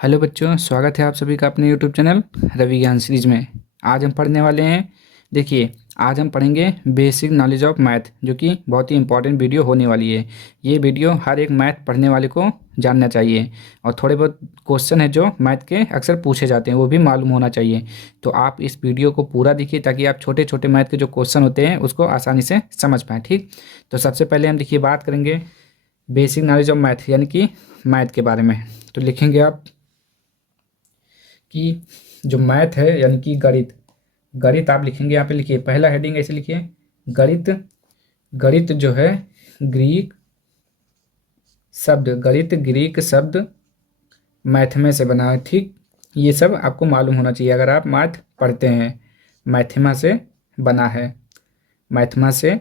Hello बच्चों, स्वागत है आप सभी का अपने यूट्यूब चैनल रवि ज्ञान सीरीज में। आज हम पढ़ने वाले हैं, देखिए आज हम पढ़ेंगे बेसिक नॉलेज ऑफ मैथ, जो कि बहुत ही इंपॉर्टेंट वीडियो होने वाली है। ये वीडियो हर एक मैथ पढ़ने वाले को जानना चाहिए और थोड़े बहुत क्वेश्चन है जो मैथ के अक्सर पूछे जाते हैं वो भी मालूम होना चाहिए। तो आप इस वीडियो को पूरा देखिए ताकि आप छोटे छोटे मैथ के जो क्वेश्चन होते हैं उसको आसानी से समझ पाएँ। ठीक, तो सबसे पहले हम देखिए बात करेंगे बेसिक नॉलेज ऑफ मैथ यानी कि मैथ के बारे में। तो लिखेंगे आप कि जो मैथ है यानी कि गणित, गणित आप लिखेंगे, यहाँ पे लिखिए पहला हेडिंग ऐसे लिखिए गणित। गणित जो है ग्रीक शब्द, गणित ग्रीक शब्द मैथ में से बना है। ठीक, ये सब आपको मालूम होना चाहिए अगर आप मैथ पढ़ते हैं। मैथमा से बना है, मैथमा से,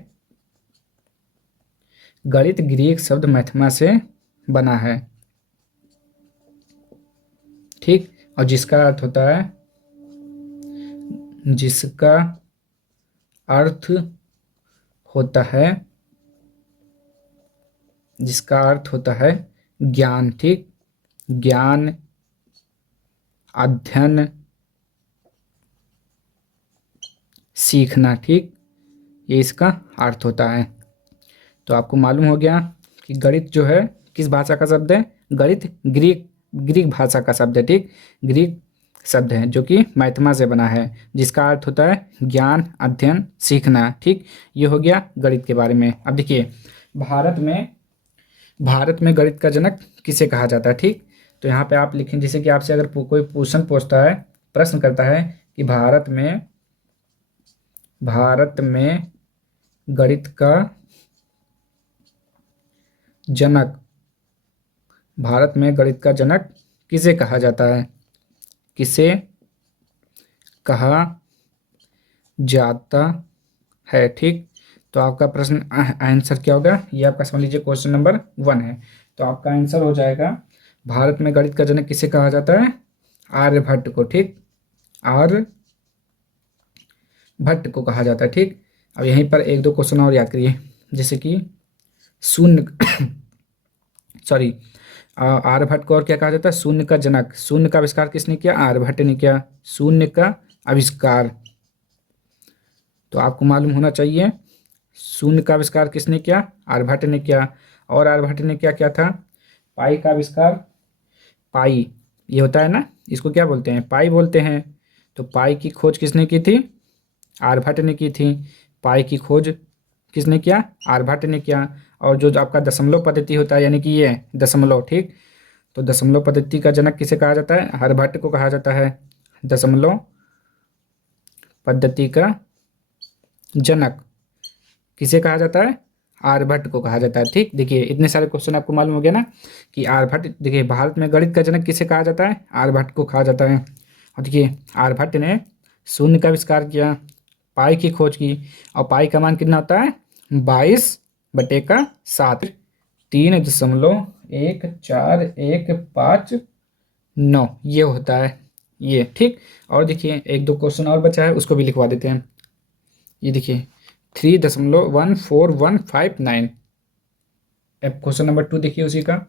गणित ग्रीक शब्द मैथमा से बना है। ठीक, और जिसका अर्थ होता है, जिसका अर्थ होता है, जिसका अर्थ होता है ज्ञान। ठीक, ज्ञान, अध्ययन, सीखना। ठीक, ये इसका अर्थ होता है। तो आपको मालूम हो गया कि गणित जो है किस भाषा का शब्द है। गणित ग्रीक ग्रीक भाषा का शब्द है। ठीक, ग्रीक शब्द है जो कि मैथमा से बना है, जिसका अर्थ होता है ज्ञान, अध्ययन, सीखना। ठीक, ये हो गया गणित के बारे में। अब देखिए भारत में गणित का जनक किसे कहा जाता है। ठीक, तो यहाँ पे आप लिखें, जैसे कि आपसे अगर कोई क्वेश्चन पूछता है, प्रश्न करता है कि भारत में गणित का जनक, भारत में गणित का जनक किसे कहा जाता है, किसे कहा जाता है। ठीक, तो आपका प्रश्न आंसर क्या होगा, ये आपका समझ लीजिए क्वेश्चन नंबर 1 है। तो आपका आंसर हो जाएगा भारत में गणित का जनक किसे कहा जाता है, आर्यभट्ट को। ठीक, आर्यभट्ट को कहा जाता है। ठीक, अब यहीं पर एक दो क्वेश्चन और याद करिए, जैसे कि शून्य सॉरी आर्यभट्ट को और क्या कहा जाता है, शून्य का जनक। शून्य का आविष्कार किसने किया, आर्यभट्ट ने किया शून्य का आविष्कार। तो आपको मालूम होना चाहिए शून्य का आविष्कार किसने किया, आर्यभट्ट ने किया। और आर्यभट्ट ने क्या किया था, पाई का आविष्कार। पाई ये होता है ना, इसको क्या बोलते हैं, पाई बोलते हैं। तो पाई की खोज किसने की थी, आर्यभट्ट ने की थी। पाई की खोज किसने किया, आर्यभट्ट ने किया। और जो आपका दशमलव पद्धति होता है यानी कि ये दशमलव, ठीक, तो दशमलव पद्धति का जनक किसे कहा जाता है, आर्यभट्ट को कहा जाता है। दशमलव पद्धति का जनक किसे कहा जाता है, आर्यभट्ट को कहा जाता है। ठीक, देखिए इतने सारे क्वेश्चन आपको मालूम हो गया ना कि आर्यभट्ट, देखिए भारत में गणित का जनक किसे कहा जाता है, आर्यभट्ट को कहा जाता है। और देखिए आर्यभट्ट ने शून्य का आविष्कार किया, पाई की खोज की, और पाई का मान कितना होता है 22/7, 3.1415 ये होता है ये। ठीक, और देखिए एक दो क्वेश्चन और बचा है उसको भी लिखवा देते हैं। ये देखिए 3.14159। अब क्वेश्चन नंबर 2 देखिए उसी का।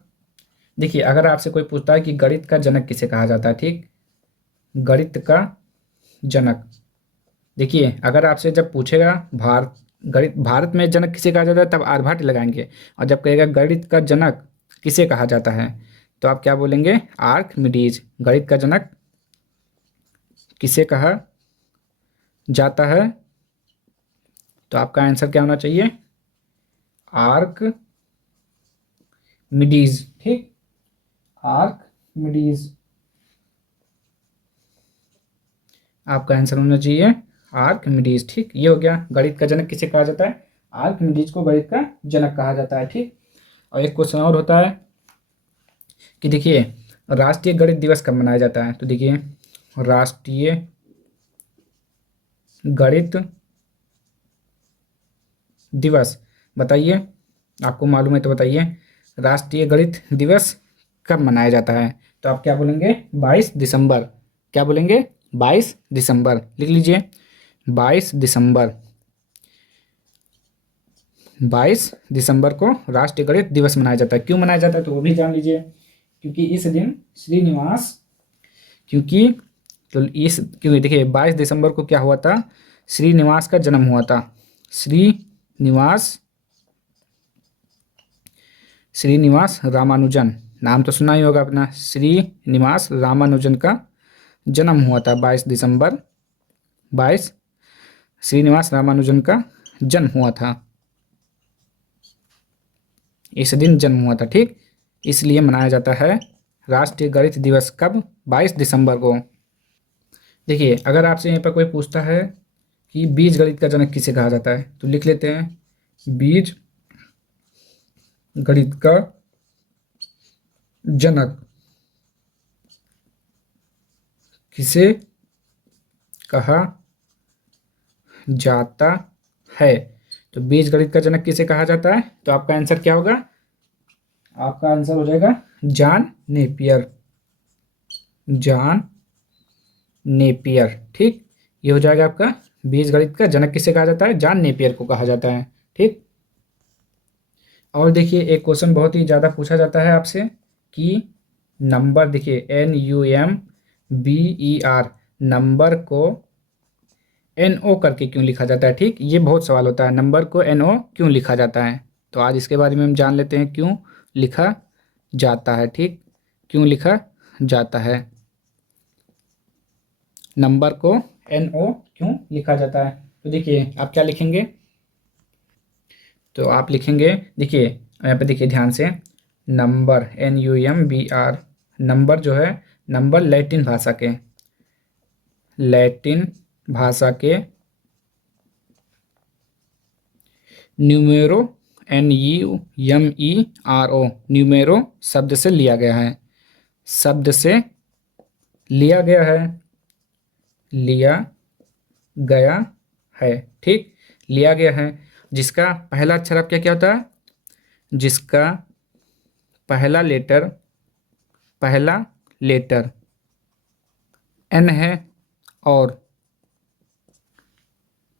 देखिए अगर आपसे कोई पूछता है कि गणित का जनक किसे कहा जाता है, ठीक, गणित का जनक, देखिए अगर आपसे जब पूछेगा भारत में जनक किसे कहा जाता है तब आर्यभट्ट लगाएंगे, और जब कहेगा गणित का जनक किसे कहा जाता है तो आप क्या बोलेंगे, आर्किमिडीज। गणित का जनक किसे कहा जाता है, तो आपका आंसर क्या होना चाहिए, आर्किमिडीज। ठीक, आर्किमिडीज आपका आंसर होना चाहिए, आर्किमिडीज। ठीक, ये हो गया गणित का जनक किसे कहा जाता है, आर्किमिडीज को गणित का जनक कहा जाता है। ठीक, और एक क्वेश्चन और होता है कि देखिए राष्ट्रीय गणित दिवस कब मनाया जाता है, तो देखिए राष्ट्रीय गणित दिवस, बताइए आपको मालूम है तो बताइए राष्ट्रीय गणित दिवस कब मनाया जाता है। तो आप क्या बोलेंगे, 22 दिसंबर। क्या बोलेंगे, 22 दिसंबर, लिख लीजिए 22 दिसंबर। 22 दिसंबर को राष्ट्रीय गणित दिवस मनाया जाता है। क्यों मनाया जाता है तो वो भी जान लीजिए, क्योंकि इस दिन क्योंकि देखिए 22 दिसंबर को क्या हुआ था, श्रीनिवास का जन्म हुआ था। श्रीनिवास रामानुजन, नाम तो सुना ही होगा अपना, श्रीनिवास रामानुजन का जन्म हुआ था 22 श्रीनिवास रामानुजन का जन्म हुआ था, इस दिन जन्म हुआ था। ठीक, इसलिए मनाया जाता है राष्ट्रीय गणित दिवस। कब? 22 दिसंबर को। देखिए अगर आपसे यहाँ पर कोई पूछता है कि बीज गणित का जनक किसे कहा जाता है, तो लिख लेते हैं बीज गणित का जनक किसे कहा जाता है। तो बीज गणित का जनक किसे कहा जाता है, तो आपका आंसर क्या होगा? आपका आंसर हो जाएगा जॉन नेपियर। John Napier. ठीक, ये हो जाएगा आपका बीज गणित का जनक किसे कहा जाता है, जॉन नेपियर को कहा जाता है। ठीक, और देखिए एक क्वेश्चन बहुत ही ज़्यादा पूछा जाता है आपसे कि नंबर, देखिए NUMBER, नंबर को NO करके क्यों लिखा जाता है। ठीक, ये बहुत सवाल होता है, नंबर को NO क्यों लिखा जाता है। तो आज इसके बारे में हम जान लेते हैं क्यों लिखा जाता है। ठीक, क्यों लिखा जाता है, नंबर को NO क्यों लिखा जाता है। तो देखिए आप क्या लिखेंगे, तो आप लिखेंगे, देखिए यहाँ पे देखिए ध्यान से, नंबर NUMBR, नंबर जो है, नंबर लैटिन भाषा के न्यूमेरो NUMERO, न्यूमेरो शब्द से लिया गया है, लिया गया है। ठीक, लिया गया है, जिसका पहला अक्षर आपका क्या होता है, जिसका पहला लेटर N है, और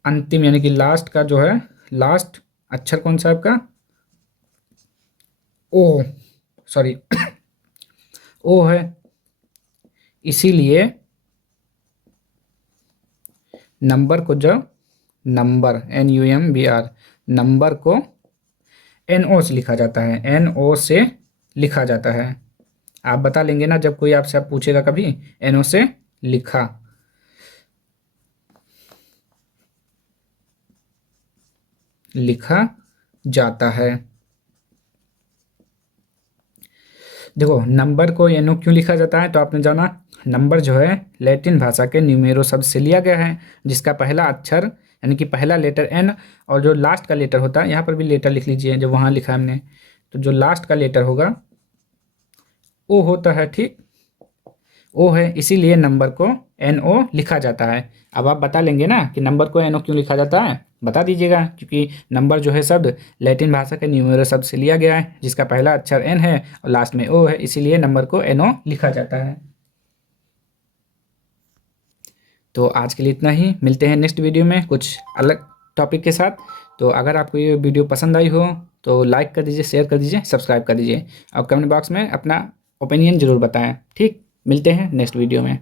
अंतिम यानी कि लास्ट का जो है, लास्ट अक्षर कौन सा आपका, O है। इसीलिए नंबर को, जो नंबर NUMBR, नंबर को NO से लिखा जाता है, NO से लिखा जाता है। आप बता लेंगे ना जब कोई आपसे पूछेगा कभी, NO से लिखा जाता है। देखो नंबर को NO क्यों लिखा जाता है, तो आपने जाना नंबर जो है लैटिन भाषा के न्यूमेरो शब्द से लिया गया है, जिसका पहला अक्षर यानी कि पहला लेटर N, और जो लास्ट का लेटर होता है, यहाँ पर भी लेटर लिख लीजिए जो वहाँ लिखा है हमने, तो जो लास्ट का लेटर होगा O होता है। ठीक, O है, इसीलिए नंबर को NO लिखा जाता है। अब आप बता लेंगे ना कि नंबर को NO क्यों लिखा जाता है, बता दीजिएगा, क्योंकि नंबर जो है शब्द लैटिन भाषा के न्यूमेरो शब्द से लिया गया है, जिसका पहला अक्षर N है और लास्ट में O है, इसीलिए नंबर को NO लिखा जाता है। तो आज के लिए इतना ही, मिलते हैं नेक्स्ट वीडियो में कुछ अलग टॉपिक के साथ। तो अगर आपको ये वीडियो पसंद आई हो तो लाइक कर दीजिए, शेयर कर दीजिए, सब्सक्राइब कर दीजिए, और कमेंट बॉक्स में अपना ओपिनियन ज़रूर बताएं। ठीक, मिलते हैं नेक्स्ट वीडियो में।